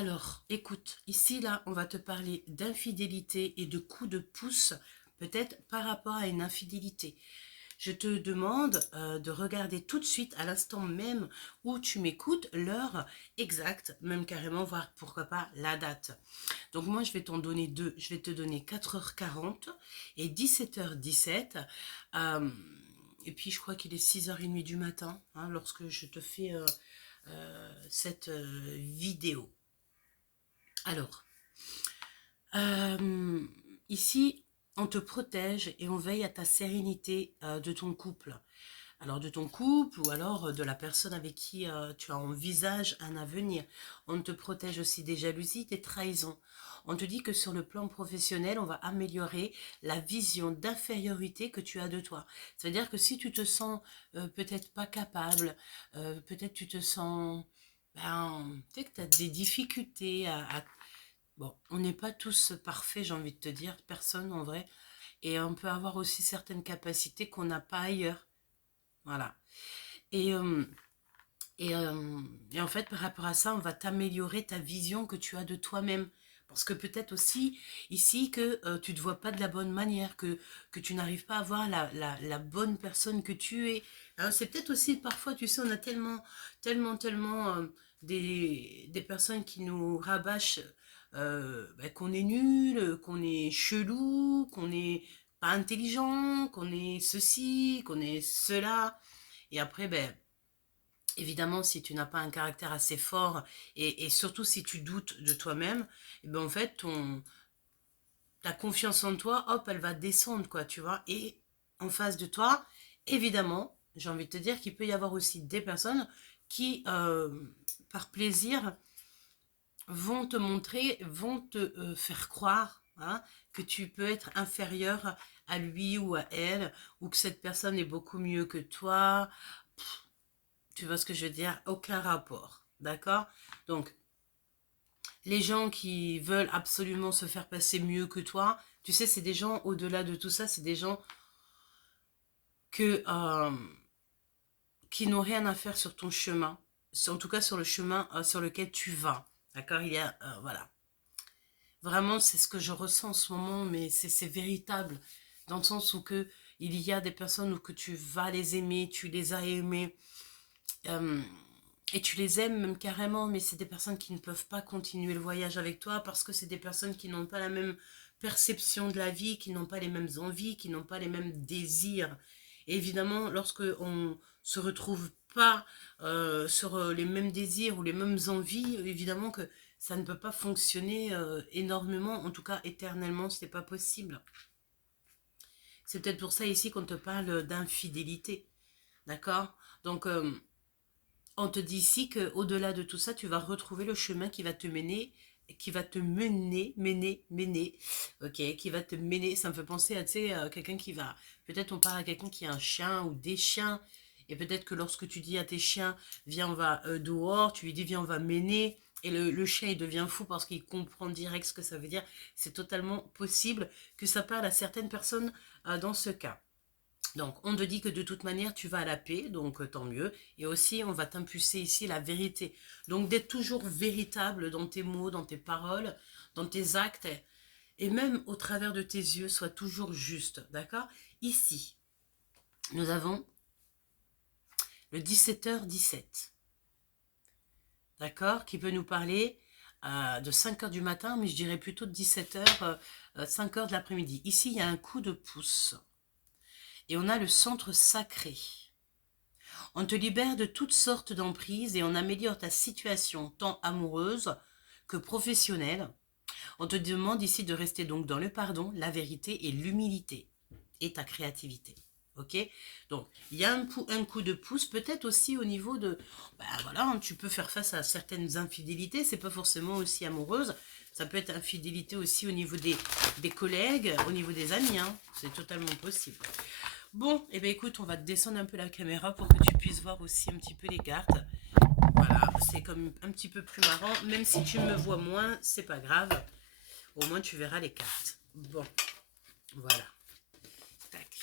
Alors, écoute, ici, là, on va te parler d'infidélité et de coups de pouce, peut-être par rapport à une infidélité. Je te demande de regarder tout de suite, à l'instant même où tu m'écoutes, l'heure exacte, même carrément, voir pourquoi pas la date. Donc moi, je vais t'en donner deux. Je vais te donner 4h40 et 17h17. Euh, et puis, je crois qu'il est 6h30 du matin, hein, lorsque je te fais cette vidéo. Alors, euh, ici, on te protège et on veille à ta sérénité de ton couple. Alors de ton couple ou alors de la personne avec qui tu envisages un avenir. On te protège aussi des jalousies, des trahisons. On te dit que sur le plan professionnel, on va améliorer la vision d'infériorité que tu as de toi. C'est-à-dire que si tu te sens peut-être pas capable, peut-être tu te sens... tu sais que tu as des difficultés Bon, on n'est pas tous parfaits, j'ai envie de te dire, personne en vrai. Et on peut avoir aussi certaines capacités qu'on n'a pas ailleurs. Voilà. Et, euh, et en fait, par rapport à ça, on va t'améliorer ta vision que tu as de toi-même. Parce que peut-être aussi ici que tu ne te vois pas de la bonne manière, que tu n'arrives pas à voir la bonne personne que tu es. Hein, c'est peut-être aussi parfois, tu sais, on a tellement des personnes qui nous rabâchent qu'on est nul, qu'on est chelou, qu'on est pas intelligent, qu'on est ceci, qu'on est cela. Et après, évidemment, si tu n'as pas un caractère assez fort et surtout si tu doutes de toi-même, en fait, ta confiance en toi, hop, elle va descendre, quoi, tu vois. Et en face de toi, évidemment, j'ai envie de te dire qu'il peut y avoir aussi des personnes qui, par plaisir, vont te montrer, vont te faire croire hein, que tu peux être inférieur à lui ou à elle, ou que cette personne est beaucoup mieux que toi. Tu vois ce que je veux dire? Aucun rapport. D'accord? Donc, les gens qui veulent absolument se faire passer mieux que toi, tu sais, c'est des gens, au-delà de tout ça, c'est des gens que, qui n'ont rien à faire sur ton chemin. En tout cas, sur le chemin sur lequel tu vas. D'accord? Il y a, voilà. Vraiment, c'est ce que je ressens en ce moment, mais c'est véritable. Dans le sens où que il y a des personnes où que tu vas les aimer, tu les as aimées. Euh, et tu les aimes même carrément, mais c'est des personnes qui ne peuvent pas continuer le voyage avec toi parce que c'est des personnes qui n'ont pas la même perception de la vie, qui n'ont pas les mêmes envies, qui n'ont pas les mêmes désirs. Et évidemment, lorsque on se retrouve pas sur les mêmes désirs ou les mêmes envies, évidemment que ça ne peut pas fonctionner énormément, en tout cas éternellement, ce n'est pas possible. C'est peut-être pour ça ici qu'on te parle d'infidélité, d'accord? Donc, on te dit ici qu'au-delà de tout ça, tu vas retrouver le chemin qui va te mener, ok, qui va te mener. Ça me fait penser à, tu sais, quelqu'un qui va, peut-être on parle à quelqu'un qui a un chien ou des chiens, et peut-être que lorsque tu dis à tes chiens, viens, on va dehors, tu lui dis, viens, on va mener, et le chien, il devient fou parce qu'il comprend direct ce que ça veut dire. C'est totalement possible que ça parle à certaines personnes dans ce cas. Donc, on te dit que de toute manière, tu vas à la paix, donc tant mieux. Et aussi, on va t'impulser ici la vérité. Donc, d'être toujours véritable dans tes mots, dans tes paroles, dans tes actes, et même au travers de tes yeux, sois toujours juste, d'accord? Ici, nous avons le 17h17, d'accord? Qui peut nous parler de 5h du matin, mais je dirais plutôt de 17h, 5h de l'après-midi. Ici, il y a un coup de pouce. Et on a le centre sacré. On te libère de toutes sortes d'emprises et on améliore ta situation tant amoureuse que professionnelle. On te demande ici de rester donc dans le pardon, la vérité et l'humilité et ta créativité. Ok? Donc, il y a un coup de pouce, peut-être aussi au niveau de... voilà, hein, tu peux faire face à certaines infidélités, c'est pas forcément aussi amoureuse. Ça peut être infidélité aussi au niveau des collègues, au niveau des amis, hein, c'est totalement possible. Bon, et bien écoute, on va te descendre un peu la caméra pour que tu puisses voir aussi un petit peu les cartes. Voilà, c'est comme un petit peu plus marrant. Même si tu me vois moins, c'est pas grave. Au moins, tu verras les cartes. Bon, voilà. Tac.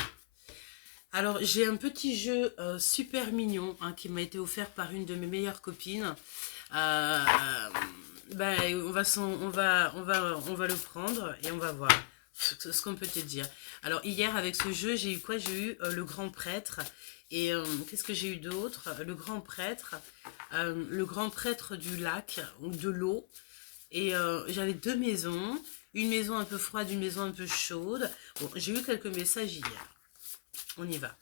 Alors, j'ai un petit jeu super mignon hein, qui m'a été offert par une de mes meilleures copines. Euh, ben, on va le prendre et on va voir ce qu'on peut te dire. Alors, hier, avec ce jeu, j'ai eu quoi? J'ai eu le grand prêtre. Et qu'est-ce que j'ai eu d'autre? Le grand prêtre du lac ou de l'eau. Et j'avais deux maisons. Une maison un peu froide, une maison un peu chaude. Bon, j'ai eu quelques messages hier. On y va.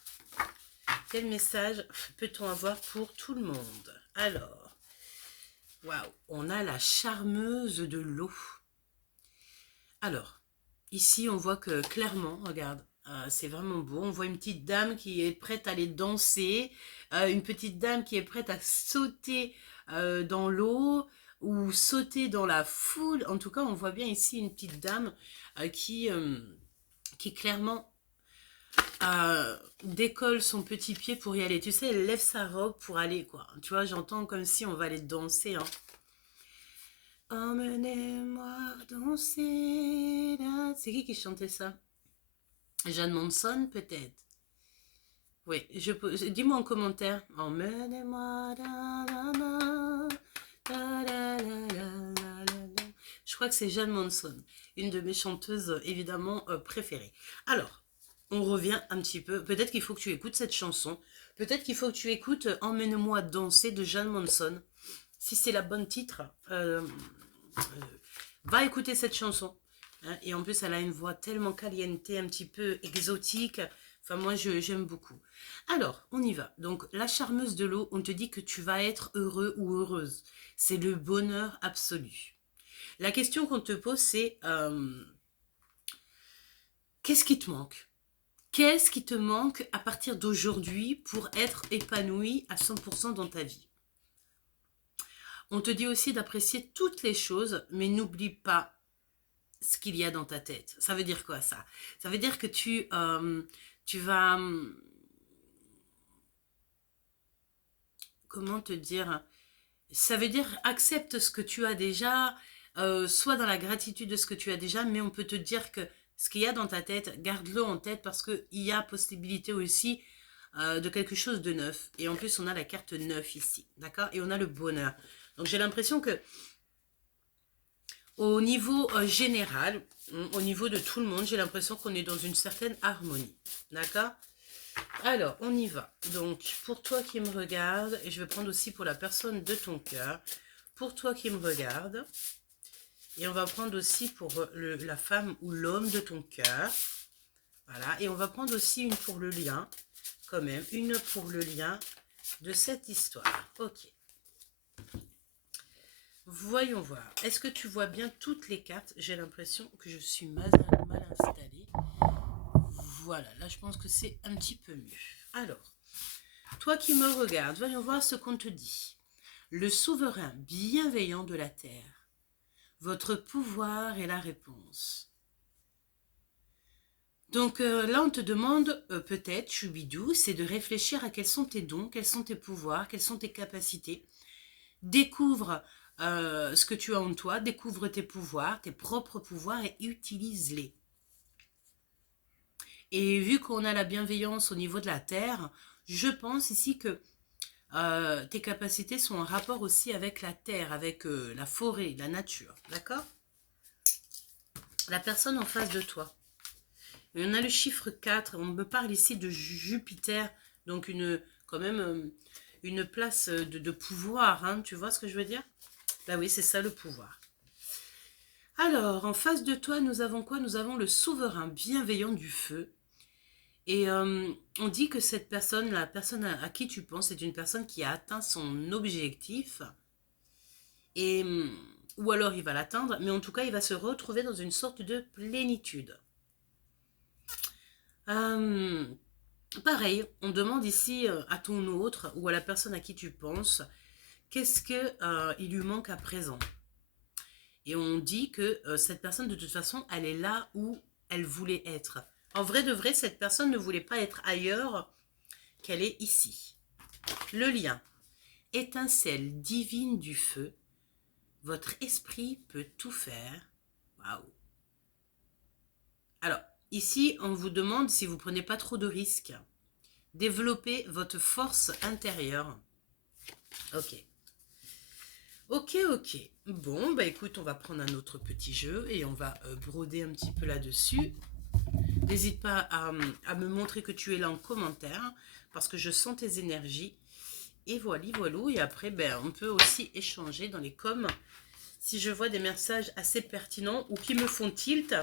Quel message peut-on avoir pour tout le monde? Alors, waouh, on a la charmeuse de l'eau. Alors, ici, on voit que clairement, regarde, c'est vraiment beau. On voit une petite dame qui est prête à aller danser, une petite dame qui est prête à sauter dans l'eau ou sauter dans la foule. En tout cas, on voit bien ici une petite dame qui clairement décolle son petit pied pour y aller. Tu sais, elle lève sa robe pour aller, quoi. Tu vois, j'entends comme si on va aller danser, hein. Emmenez-moi danser. C'est qui chantait ça? Jeanne Manson, peut-être. Oui, dis-moi en commentaire. Emmenez-moi. Je crois que c'est Jeanne Manson, une de mes chanteuses évidemment préférées. Alors, on revient un petit peu. Peut-être qu'il faut que tu écoutes cette chanson. Peut-être qu'il faut que tu écoutes Emmène-moi danser de Jeanne Manson. Si c'est la bonne titre, va écouter cette chanson. Hein, et en plus, elle a une voix tellement caliente, un petit peu exotique. Enfin, moi, j'aime beaucoup. Alors, on y va. Donc, la charmeuse de l'eau, on te dit que tu vas être heureux ou heureuse. C'est le bonheur absolu. La question qu'on te pose, c'est qu'est-ce qui te manque? Qu'est-ce qui te manque à partir d'aujourd'hui pour être épanoui à 100% dans ta vie? On te dit aussi d'apprécier toutes les choses, mais n'oublie pas ce qu'il y a dans ta tête. Ça veut dire quoi ça? Ça veut dire que tu vas... Comment te dire? Ça veut dire accepte ce que tu as déjà, sois dans la gratitude de ce que tu as déjà, mais on peut te dire que ce qu'il y a dans ta tête, garde-le en tête parce qu'il y a possibilité aussi de quelque chose de neuf. Et en plus, on a la carte neuf ici, d'accord? Et on a le bonheur. Donc j'ai l'impression que au niveau général, au niveau de tout le monde, j'ai l'impression qu'on est dans une certaine harmonie, d'accord? Alors, on y va. Donc, pour toi qui me regarde, et je vais prendre aussi pour la personne de ton cœur, pour toi qui me regarde, et on va prendre aussi pour la femme ou l'homme de ton cœur. Voilà, et on va prendre aussi une pour le lien, quand même, une pour le lien de cette histoire. Ok. Voyons voir. Est-ce que tu vois bien toutes les cartes? J'ai l'impression que je suis mal installée. Voilà, là je pense que c'est un petit peu mieux. Alors, toi qui me regardes, voyons voir ce qu'on te dit. Le souverain bienveillant de la terre. Votre pouvoir est la réponse. Donc là, on te demande peut-être, Choubidou, c'est de réfléchir à quels sont tes dons, quels sont tes pouvoirs, quelles sont tes capacités. Découvre ce que tu as en toi, découvre tes pouvoirs, tes propres pouvoirs et utilise-les. Et vu qu'on a la bienveillance au niveau de la terre, je pense ici que tes capacités sont en rapport aussi avec la terre, avec la forêt, la nature, d'accord? La personne en face de toi. Et on a le chiffre 4, on me parle ici de Jupiter, donc quand même une place de pouvoir, hein, tu vois ce que je veux dire? Bah oui, c'est ça le pouvoir. Alors, en face de toi, nous avons quoi? Nous avons le souverain bienveillant du feu. Et on dit que cette personne, la personne à qui tu penses, c'est une personne qui a atteint son objectif. Et, ou alors il va l'atteindre, mais en tout cas, il va se retrouver dans une sorte de plénitude. Pareil, on demande ici à ton autre ou à la personne à qui tu penses, qu'est-ce qu'il lui manque à présent? Et on dit que cette personne, de toute façon, elle est là où elle voulait être. En vrai de vrai, cette personne ne voulait pas être ailleurs qu'elle est ici. Le lien. Étincelle divine du feu. Votre esprit peut tout faire. Waouh. Alors, ici, on vous demande si vous prenez pas trop de risques. Développez votre force intérieure. Ok. Ok, ok. Bon, bah écoute, on va prendre un autre petit jeu et on va broder un petit peu là-dessus. N'hésite pas à me montrer que tu es là en commentaire parce que je sens tes énergies. Et voilà, voilà. Et après, ben, on peut aussi échanger dans les coms si je vois des messages assez pertinents ou qui me font tilt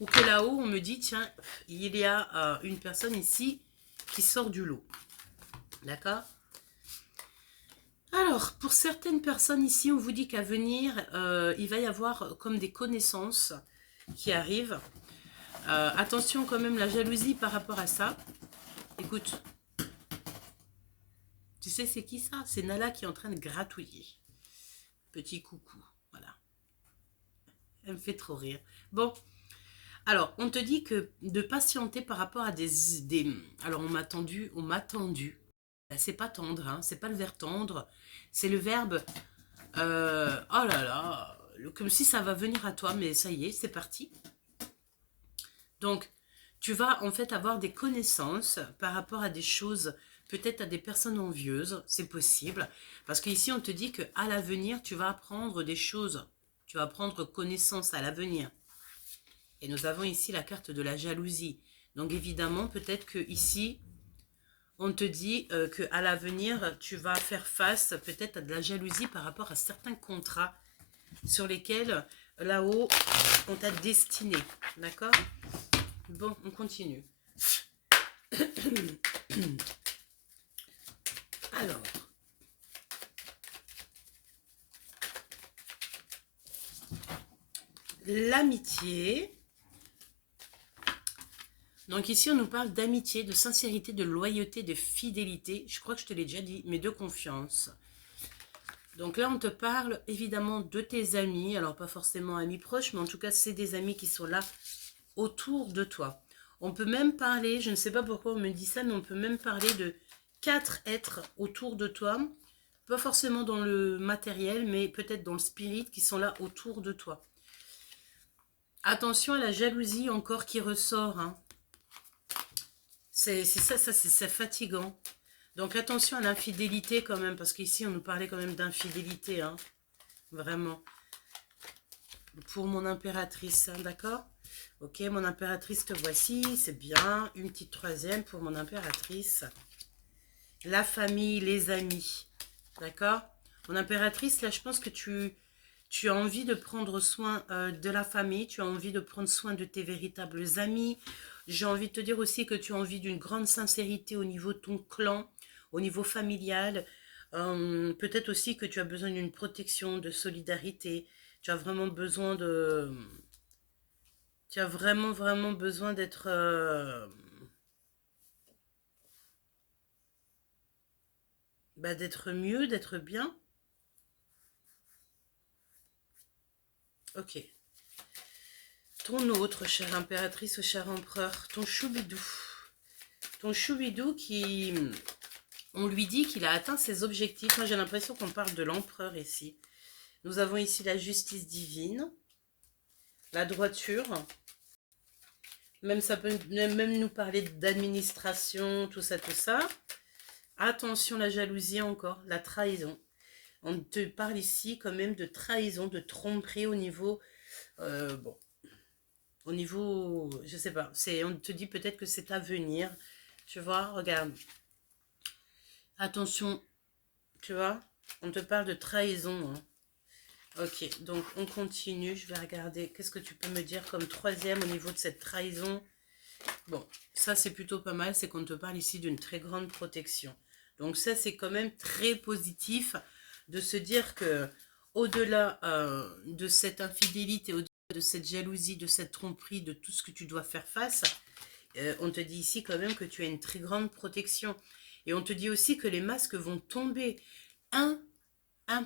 ou que là-haut, on me dit, tiens, il y a une personne ici qui sort du lot. D'accord? Alors, pour certaines personnes ici, on vous dit qu'à venir, il va y avoir comme des connaissances qui arrivent. Attention quand même, la jalousie par rapport à ça. Écoute, tu sais c'est qui ça? C'est Nala qui est en train de gratouiller. Petit coucou, voilà. Elle me fait trop rire. Bon, alors, on te dit que de patienter par rapport à des... Alors, on m'a tendu. Ben, c'est pas tendre, hein, c'est pas le verbe tendre. C'est le verbe... oh là là, comme si ça va venir à toi, mais ça y est, c'est parti. Donc, tu vas en fait avoir des connaissances par rapport à des choses, peut-être à des personnes envieuses, c'est possible. Parce qu'ici, on te dit qu'à l'avenir, tu vas apprendre des choses. Tu vas prendre connaissance à l'avenir. Et nous avons ici la carte de la jalousie. Donc évidemment, peut-être que ici, on te dit qu'à l'avenir, tu vas faire face peut-être à de la jalousie par rapport à certains contrats sur lesquels, là-haut, on t'a destiné. D'accord? Bon, on continue. Alors, l'amitié. Donc ici, on nous parle d'amitié, de sincérité, de loyauté, de fidélité. Je crois que je te l'ai déjà dit, mais de confiance. Donc là, on te parle évidemment de tes amis. Alors, pas forcément amis proches, mais en tout cas, c'est des amis qui sont là autour de toi. On peut même parler, je ne sais pas pourquoi on me dit ça, mais on peut même parler de 4 êtres autour de toi. Pas forcément dans le matériel, mais peut-être dans le spirit qui sont là autour de toi. Attention à la jalousie encore qui ressort. Hein. C'est c'est fatigant. Donc attention à l'infidélité quand même, parce qu'ici on nous parlait quand même d'infidélité. Hein. Vraiment. Pour mon impératrice, hein, d'accord? Ok, mon impératrice, te voici, c'est bien. Une petite troisième pour mon impératrice. La famille, les amis, d'accord? Mon impératrice, là, je pense que tu as envie de prendre soin de la famille, tu as envie de prendre soin de tes véritables amis. J'ai envie de te dire aussi que tu as envie d'une grande sincérité au niveau de ton clan, au niveau familial. Peut-être aussi que tu as besoin d'une protection, de solidarité. Tu as vraiment besoin de... Tu as vraiment, vraiment besoin d'être... d'être mieux, d'être bien. Ok. Ton autre, chère impératrice ou cher empereur, ton choubidou. Ton choubidou qui... On lui dit qu'il a atteint ses objectifs. Moi, j'ai l'impression qu'on parle de l'empereur ici. Nous avons ici la justice divine, la droiture. Même ça peut même nous parler d'administration, tout ça, tout ça. Attention, la jalousie encore, la trahison. On te parle ici quand même de trahison, de tromperie au niveau... bon, au niveau... Je sais pas, on te dit peut-être que c'est à venir. Tu vois, regarde. Attention, tu vois, on te parle de trahison. Hein. Ok, donc on continue. Je vais regarder. Qu'est-ce que tu peux me dire comme troisième au niveau de cette trahison? Bon, ça c'est plutôt pas mal. C'est qu'on te parle ici d'une très grande protection. Donc ça c'est quand même très positif de se dire que au-delà de cette infidélité, au-delà de cette jalousie, de cette tromperie, de tout ce que tu dois faire face, on te dit ici quand même que tu as une très grande protection. Et on te dit aussi que les masques vont tomber un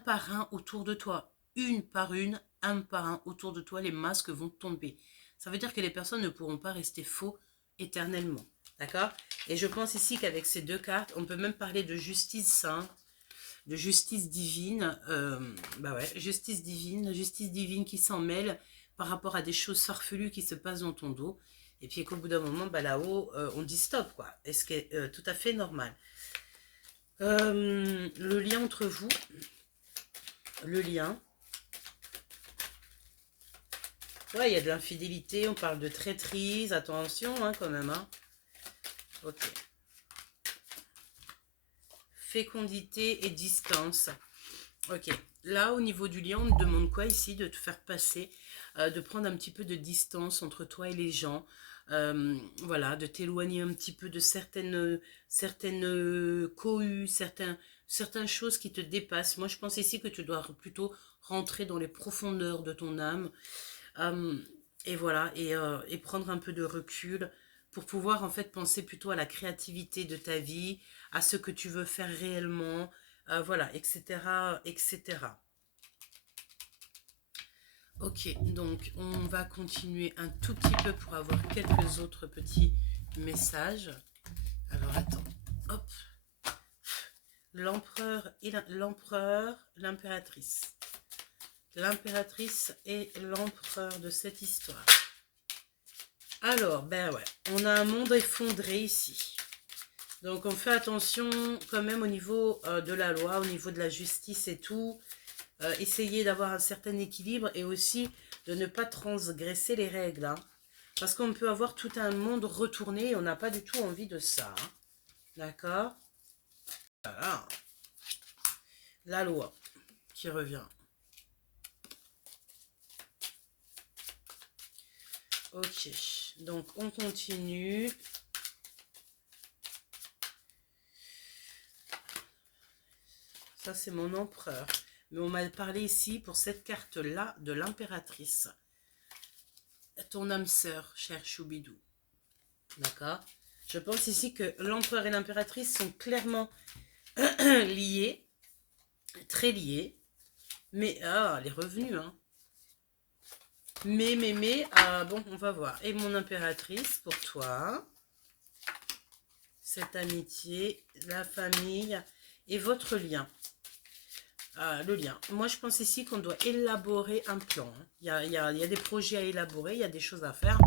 par un autour de toi. Une par une, un par un autour de toi, les masques vont tomber. Ça veut dire que les personnes ne pourront pas rester faux éternellement. D'accord? Et je pense ici qu'avec ces deux cartes, on peut même parler de justice, hein, de justice divine. Bah ouais, justice divine qui s'en mêle par rapport à des choses farfelues qui se passent dans ton dos. Et puis qu'au bout d'un moment, bah, là-haut, on dit stop, quoi. Et ce qui est tout à fait normal. Le lien entre vous, le lien. Ouais, il y a de l'infidélité, on parle de traîtrise, attention, hein, quand même, hein. Ok. Fécondité et distance. Ok. Là, au niveau du lien, on te demande quoi ici? De te faire passer, de prendre un petit peu de distance entre toi et les gens. Voilà, de t'éloigner un petit peu de certaines cohues, certaines choses qui te dépassent. Moi, je pense ici que tu dois plutôt rentrer dans les profondeurs de ton âme. Euh, et voilà, et prendre un peu de recul pour pouvoir en fait penser plutôt à la créativité de ta vie, à ce que tu veux faire réellement, voilà, etc., etc. Ok, donc on va continuer un tout petit peu pour avoir quelques autres petits messages. Alors attends, hop, l'empereur, l'impératrice. L'impératrice et l'empereur de cette histoire. Alors, ben ouais, on a un monde effondré ici. Donc on fait attention quand même au niveau de la loi, au niveau de la justice et tout. Essayer d'avoir un certain équilibre et aussi de ne pas transgresser les règles. Hein. Parce qu'on peut avoir tout un monde retourné et on n'a pas du tout envie de ça. Hein. D'accord? Voilà. La loi qui revient. Ok, donc on continue. Ça, c'est mon empereur. Mais on m'a parlé ici, pour cette carte-là, de l'impératrice. Ton âme sœur, cher Choubidou. D'accord? Je pense ici que l'empereur et l'impératrice sont clairement liés, très liés. Mais, ah, les revenus, hein. Bon, on va voir. Et mon impératrice, pour toi, cette amitié, la famille et votre lien. Le lien. Moi, je pense ici qu'on doit élaborer un plan. Hein. Il y a des projets à élaborer, il y a des choses à faire.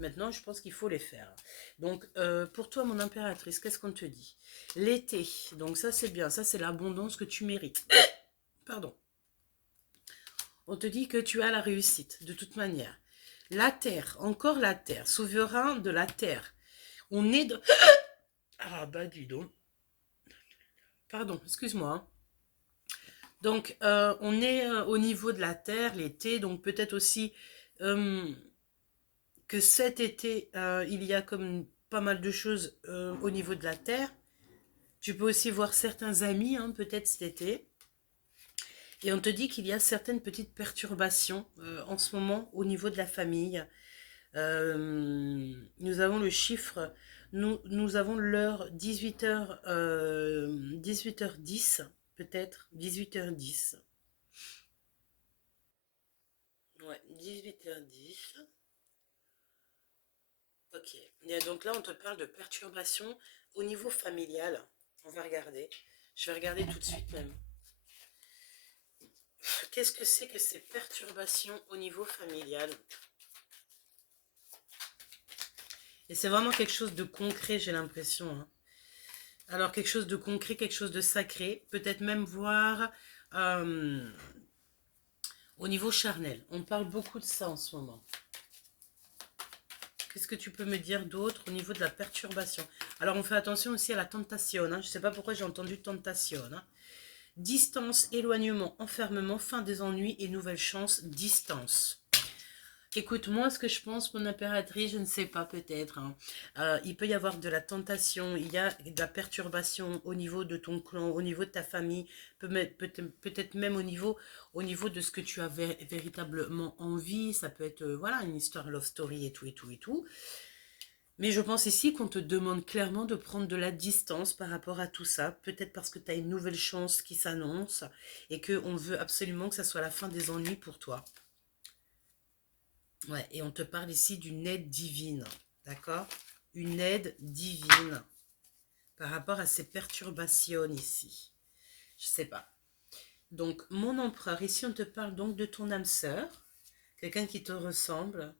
Maintenant, je pense qu'il faut les faire. Donc, pour toi, mon impératrice, qu'est-ce qu'on te dit? L'été. Donc, ça, c'est bien. Ça, c'est l'abondance que tu mérites. Pardon. On te dit que tu as la réussite, de toute manière. La terre, encore la terre. Souverain de la terre. On est de... Ah, bah, dis donc. Pardon, excuse-moi. Hein. Donc, on est au niveau de la terre, l'été, donc peut-être aussi euh, que cet été, il y a comme pas mal de choses au niveau de la terre. Tu peux aussi voir certains amis, hein, peut-être cet été. Et on te dit qu'il y a certaines petites perturbations en ce moment au niveau de la famille. Nous avons le chiffre, nous avons l'heure 18h, 18h10, peut-être, 18h10. Ouais, 18h10. Ok. Et donc là, on te parle de perturbations au niveau familial. On va regarder. Je vais regarder tout de suite même. Qu'est-ce que c'est que ces perturbations au niveau familial? Et c'est vraiment quelque chose de concret, j'ai l'impression. Hein. Alors, quelque chose de concret, quelque chose de sacré. Peut-être même voir euh, au niveau charnel. On parle beaucoup de ça en ce moment. Qu'est-ce que tu peux me dire d'autre au niveau de la perturbation? Alors, on fait attention aussi à la tentation. Hein. Je ne sais pas pourquoi j'ai entendu tentation. Hein. Distance, éloignement, enfermement, fin des ennuis et nouvelle chance, distance. Écoute, moi, ce que je pense, mon impératrice, je ne sais pas, peut-être. Hein. Il peut y avoir de la tentation, il y a de la perturbation au niveau de ton clan, au niveau de ta famille, peut-être même au niveau de ce que tu as véritablement envie. Ça peut être, voilà, une histoire love story et tout, et tout, et tout. Mais je pense ici qu'on te demande clairement de prendre de la distance par rapport à tout ça. Peut-être parce que tu as une nouvelle chance qui s'annonce et qu'on veut absolument que ça soit la fin des ennuis pour toi. Ouais, et on te parle ici d'une aide divine, d'accord? Une aide divine par rapport à ces perturbations ici. Je sais pas. Donc, mon empereur, ici on te parle donc de ton âme sœur, quelqu'un qui te ressemble.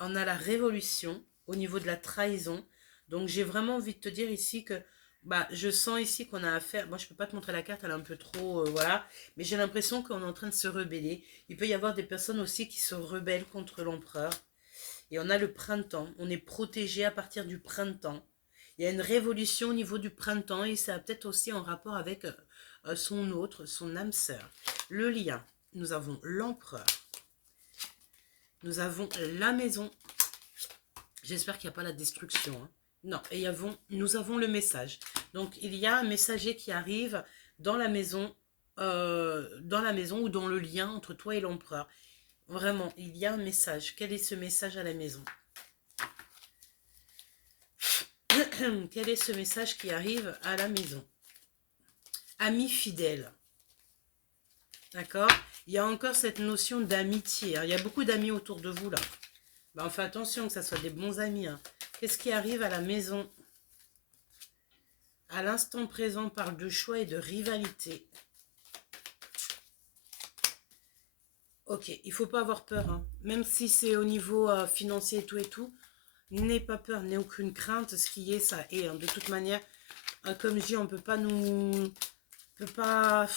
On a la révolution au niveau de la trahison. Donc j'ai vraiment envie de te dire ici que bah, je sens ici qu'on a affaire. Moi, je peux pas te montrer la carte, elle est un peu trop. Voilà. Mais j'ai l'impression qu'on est en train de se rebeller. Il peut y avoir des personnes aussi qui se rebellent contre l'empereur. Et on a le printemps. On est protégé à partir du printemps. Il y a une révolution au niveau du printemps et ça a peut-être aussi en rapport avec son autre, son âme sœur. Le lien. Nous avons l'empereur. Nous avons la maison. J'espère qu'il n'y a pas la destruction. Hein. Non, et nous avons le message. Donc, il y a un messager qui arrive dans la maison ou dans le lien entre toi et l'empereur. Vraiment, il y a un message. Quel est ce message à la maison? Quel est ce message qui arrive à la maison? Ami fidèle. D'accord? Il y a encore cette notion d'amitié. Hein. Il y a beaucoup d'amis autour de vous, là. Ben, on fait attention que ça soit des bons amis. Hein. Qu'est-ce qui arrive à la maison? À l'instant présent, on parle de choix et de rivalité. Ok, il ne faut pas avoir peur. Hein. Même si c'est au niveau financier et tout, n'aie pas peur, n'aie aucune crainte. Ce qui est, ça est. Hein. De toute manière, comme je dis, on ne peut pas nous... On peut pas...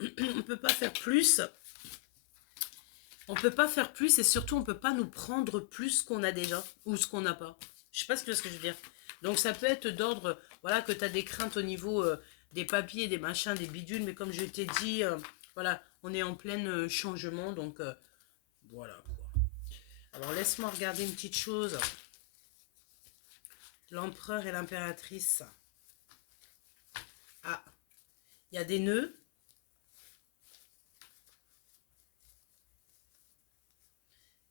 on peut pas faire plus. On peut pas faire plus et surtout, on peut pas nous prendre plus qu'on a déjà ou ce qu'on n'a pas. Je sais pas ce que je veux dire. Donc, ça peut être d'ordre, voilà, que tu as des craintes au niveau des papiers, des machins, des bidules. Mais comme je t'ai dit, voilà, on est en plein changement. Donc, voilà, quoi. Alors, laisse-moi regarder une petite chose. L'empereur et l'impératrice. Ah, il y a des nœuds.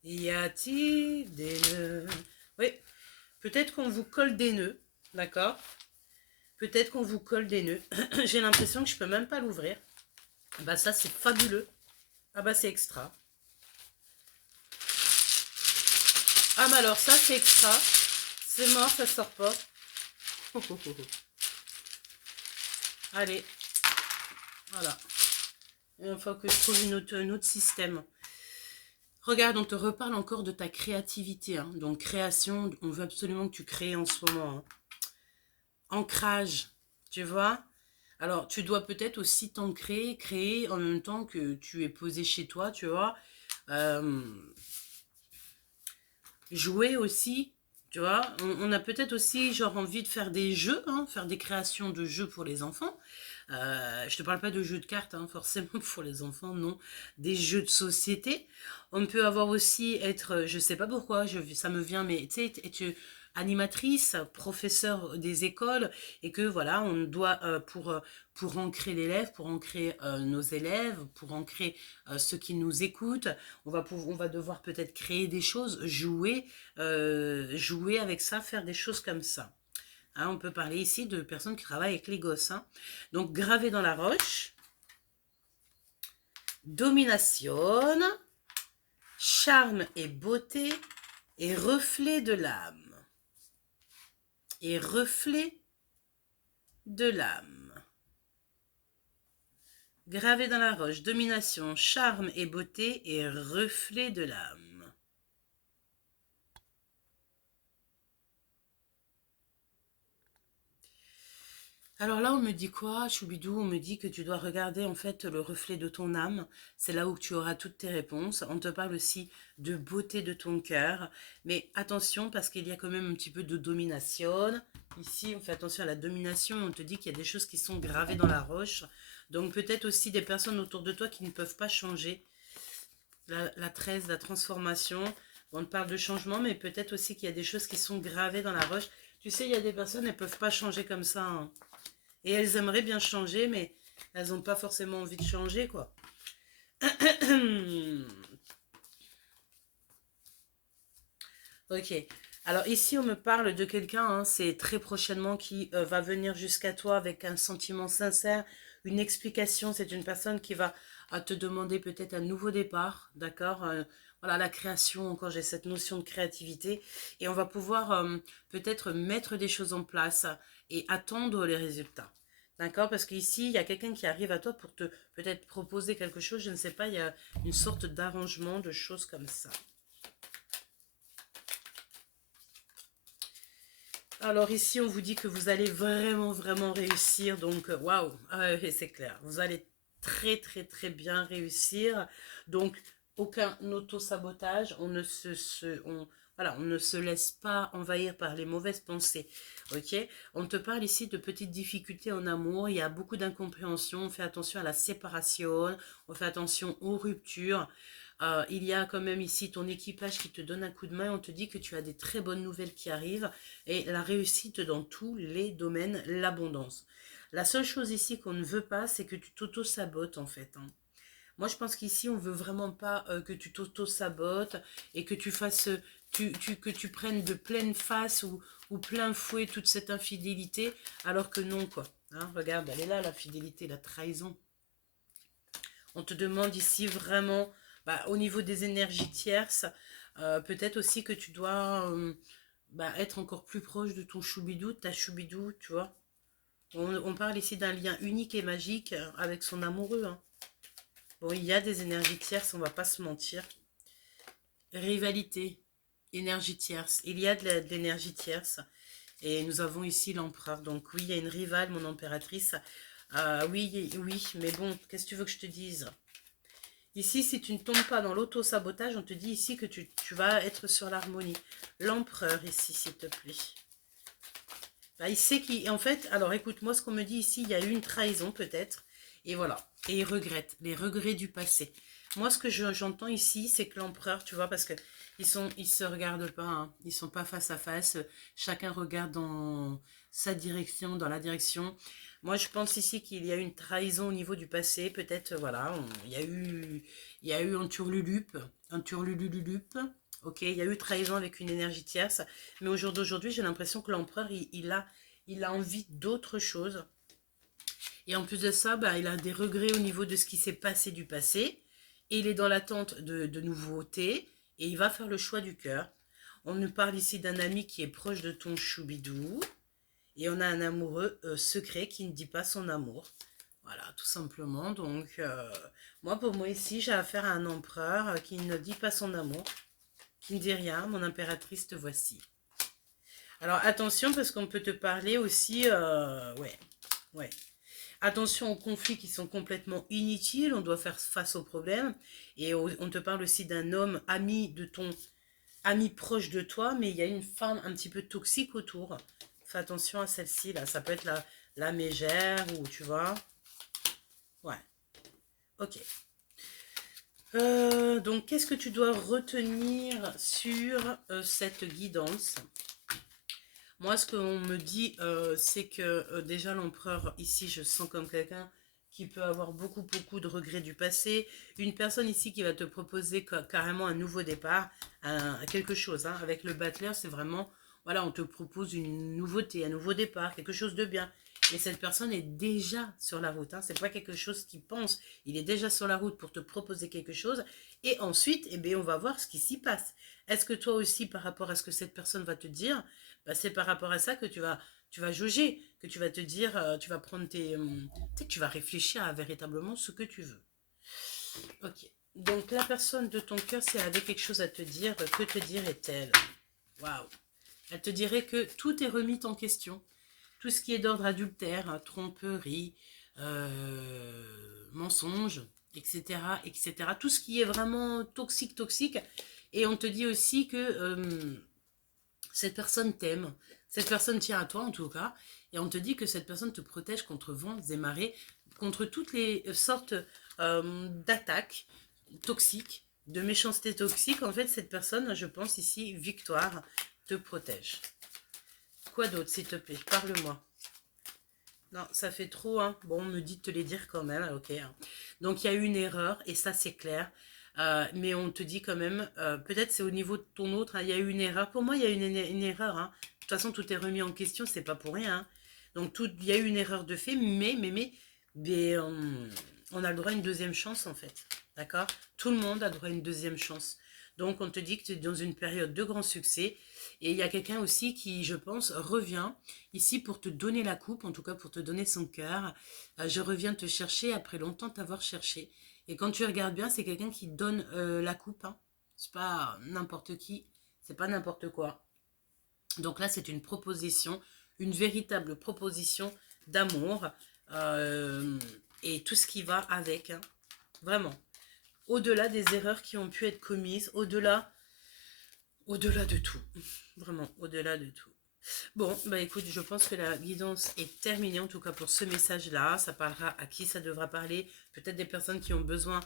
Y a-t-il des nœuds? Oui, peut-être qu'on vous colle des nœuds, d'accord? Peut-être qu'on vous colle des nœuds. J'ai l'impression que je peux même pas l'ouvrir. Bah ça, c'est fabuleux. Ah bah c'est extra. Ah bah alors ça, c'est extra. C'est mort, ça sort pas. Allez, voilà. Il faut que je trouve un autre système. Regarde, on te reparle encore de ta créativité. Hein. Donc, création, on veut absolument que tu crées en ce moment. Hein. Ancrage, tu vois. Alors, tu dois peut-être aussi t'ancrer, créer en même temps que tu es posé chez toi, tu vois. Jouer aussi, tu vois. On a peut-être aussi, genre, envie de faire des jeux, hein, faire des créations de jeux pour les enfants. Je te parle pas de jeux de cartes, hein, forcément pour les enfants, non. Des jeux de société. On peut avoir aussi être, je sais pas pourquoi, ça me vient, mais tu sais, être animatrice, professeur des écoles, et que voilà, on doit pour ancrer l'élève, pour ancrer nos élèves, pour ancrer ceux qui nous écoutent, on va devoir peut-être créer des choses, jouer avec ça, faire des choses comme ça. Hein, on peut parler ici de personnes qui travaillent avec les gosses. Hein. Donc, gravé dans la roche. Domination. Charme et beauté. Et reflet de l'âme. Et reflet de l'âme. Gravé dans la roche. Domination, charme et beauté. Et reflet de l'âme. Alors là, on me dit quoi, Choubidou? On me dit que tu dois regarder en fait le reflet de ton âme. C'est là où tu auras toutes tes réponses. On te parle aussi de beauté de ton cœur. Mais attention, parce qu'il y a quand même un petit peu de domination. Ici, on fait attention à la domination. On te dit qu'il y a des choses qui sont gravées dans la roche. Donc peut-être aussi des personnes autour de toi qui ne peuvent pas changer. La 13, la transformation. On te parle de changement, mais peut-être aussi qu'il y a des choses qui sont gravées dans la roche. Tu sais, il y a des personnes, elles ne peuvent pas changer comme ça. Hein. Et elles aimeraient bien changer, mais elles n'ont pas forcément envie de changer, quoi. Ok. Alors ici, on me parle de quelqu'un, hein, c'est très prochainement qui va venir jusqu'à toi avec un sentiment sincère, une explication. C'est une personne qui va te demander peut-être un nouveau départ, d'accord. Voilà, la création, encore j'ai cette notion de créativité. Et on va pouvoir peut-être mettre des choses en place et attendre les résultats. D'accord? Parce qu'ici, il y a quelqu'un qui arrive à toi pour te peut-être proposer quelque chose, je ne sais pas, il y a une sorte d'arrangement, de choses comme ça. Alors ici, on vous dit que vous allez vraiment, vraiment réussir. Donc, waouh, ah ouais, c'est clair. Vous allez très, très, très bien réussir. Donc, aucun auto-sabotage. Voilà, on ne se laisse pas envahir par les mauvaises pensées. Ok? On te parle ici de petites difficultés en amour. Il y a beaucoup d'incompréhension. On fait attention à la séparation. On fait attention aux ruptures. Il y a quand même ici ton équipage qui te donne un coup de main. On te dit que tu as des très bonnes nouvelles qui arrivent et la réussite dans tous les domaines, l'abondance. La seule chose ici qu'on ne veut pas, c'est que tu t'auto-sabotes en fait, hein. Moi, je pense qu'ici, on veut vraiment pas que tu t'auto-sabotes et que tu fasses, que tu prennes de pleine face ou plein fouet toute cette infidélité, alors que non, quoi. Hein, regarde, elle est là, la fidélité, la trahison. On te demande ici vraiment, bah, au niveau des énergies tierces, peut-être aussi que tu dois bah, être encore plus proche de ton choubidou, de ta choubidou, tu vois. On parle ici d'un lien unique et magique avec son amoureux, hein. Bon, il y a des énergies tierces, on va pas se mentir. Rivalité, énergie tierce. Il y a de l'énergie tierce. Et nous avons ici l'empereur. Donc oui, il y a une rivale, mon impératrice. Oui, oui, mais bon, qu'est-ce que tu veux que je te dise? Ici, si tu ne tombes pas dans l'auto-sabotage, on te dit ici que tu vas être sur l'harmonie. L'empereur ici, s'il te plaît. Bah, il sait qu'il... En fait, alors écoute-moi ce qu'on me dit ici, il y a eu une trahison peut-être. Et voilà. Et il regrette. Les regrets du passé. Moi, ce que j'entends ici, c'est que l'empereur, tu vois, parce que ils se regardent pas, hein. Ils sont pas face à face. Chacun regarde dans sa direction, dans la direction. Moi, je pense ici qu'il y a eu une trahison au niveau du passé. Peut-être, voilà, il y a eu un turlululup. Ok, il y a eu trahison avec une énergie tierce. Mais au jour d'aujourd'hui, j'ai l'impression que l'empereur, il a envie d'autre chose. Et en plus de ça, bah, il a des regrets au niveau de ce qui s'est passé du passé. Et il est dans l'attente de nouveautés. Et il va faire le choix du cœur. On nous parle ici d'un ami qui est proche de ton choubidou. Et on a un amoureux secret qui ne dit pas son amour. Voilà, tout simplement. Donc, moi, pour moi ici, j'ai affaire à un empereur qui ne dit pas son amour, qui ne dit rien. Mon impératrice, te voici. Alors, attention, parce qu'on peut te parler aussi... ouais, ouais. Attention aux conflits qui sont complètement inutiles, on doit faire face aux problèmes. Et on te parle aussi d'un homme ami de ton ami proche de toi, mais il y a une femme un petit peu toxique autour. Fais attention à celle-ci, là. Ça peut être la mégère ou tu vois. Ouais, ok. Donc, qu'est-ce que tu dois retenir sur cette guidance? Moi, ce qu'on me dit, c'est que déjà l'empereur, ici, je sens comme quelqu'un qui peut avoir beaucoup, beaucoup de regrets du passé. Une personne ici qui va te proposer carrément un nouveau départ, quelque chose. Hein. Avec le battleur, c'est vraiment, voilà, on te propose une nouveauté, un nouveau départ, quelque chose de bien. Et cette personne est déjà sur la route. Hein. C'est pas quelque chose qu'il pense. Il est déjà sur la route pour te proposer quelque chose. Et ensuite, eh bien, on va voir ce qui s'y passe. Est-ce que toi aussi, par rapport à ce que cette personne va te dire, bah, c'est par rapport à ça que tu vas jauger, que tu vas te dire, tu vas prendre tes... tu sais, tu vas réfléchir à véritablement ce que tu veux. Ok. Donc la personne de ton cœur, si elle avait quelque chose à te dire, que te dirait-elle? Waouh. Elle te dirait que tout est remis en question. Tout ce qui est d'ordre adultère, hein, tromperie, mensonge, etc., etc. Tout ce qui est vraiment toxique, toxique. Et on te dit aussi que cette personne t'aime, cette personne tient à toi en tout cas, et on te dit que cette personne te protège contre vents et marées, contre toutes les sortes d'attaques toxiques, de méchanceté toxique. En fait, cette personne, je pense ici, Victoire, te protège. Quoi d'autre, s'il te plaît? Parle-moi. Non, ça fait trop, hein. Bon, on me dit de te les dire quand même, ok. Hein. Donc, il y a eu une erreur, et ça, c'est clair. Mais on te dit quand même, peut-être c'est au niveau de ton autre, hein, il y a eu une erreur. Pour moi, il y a eu une erreur. Hein. De toute façon, tout est remis en question, c'est pas pour rien. Hein. Donc, il y a eu une erreur de fait, mais on a le droit à une deuxième chance, en fait. D'accord? Tout le monde a le droit à une deuxième chance. Donc, on te dit que tu es dans une période de grand succès. Et il y a quelqu'un aussi qui, je pense, revient ici pour te donner la coupe, en tout cas pour te donner son cœur. Je reviens te chercher après longtemps t'avoir cherché. Et quand tu regardes bien, c'est quelqu'un qui donne la coupe. Hein. C'est pas n'importe qui, c'est pas n'importe quoi. Donc là, c'est une proposition, une véritable proposition d'amour et tout ce qui va avec, hein, vraiment. Au-delà des erreurs qui ont pu être commises, au-delà de tout, vraiment, au-delà de tout. Bon, bah écoute, je pense que la guidance est terminée, en tout cas pour ce message-là. Ça parlera à qui ça devra parler. Peut-être des personnes qui ont besoin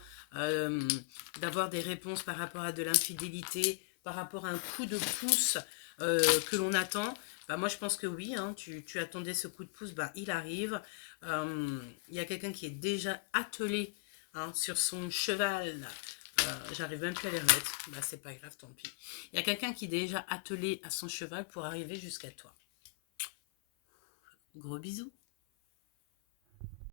d'avoir des réponses par rapport à de l'infidélité, par rapport à un coup de pouce que l'on attend. Bah moi, je pense que oui, hein, tu attendais ce coup de pouce, bah il arrive. Il y a quelqu'un qui est déjà attelé, hein, sur son cheval. J'arrive même plus à les remettre. Bah c'est pas grave, tant pis. Il y a quelqu'un qui est déjà attelé à son cheval pour arriver jusqu'à toi. Gros bisous.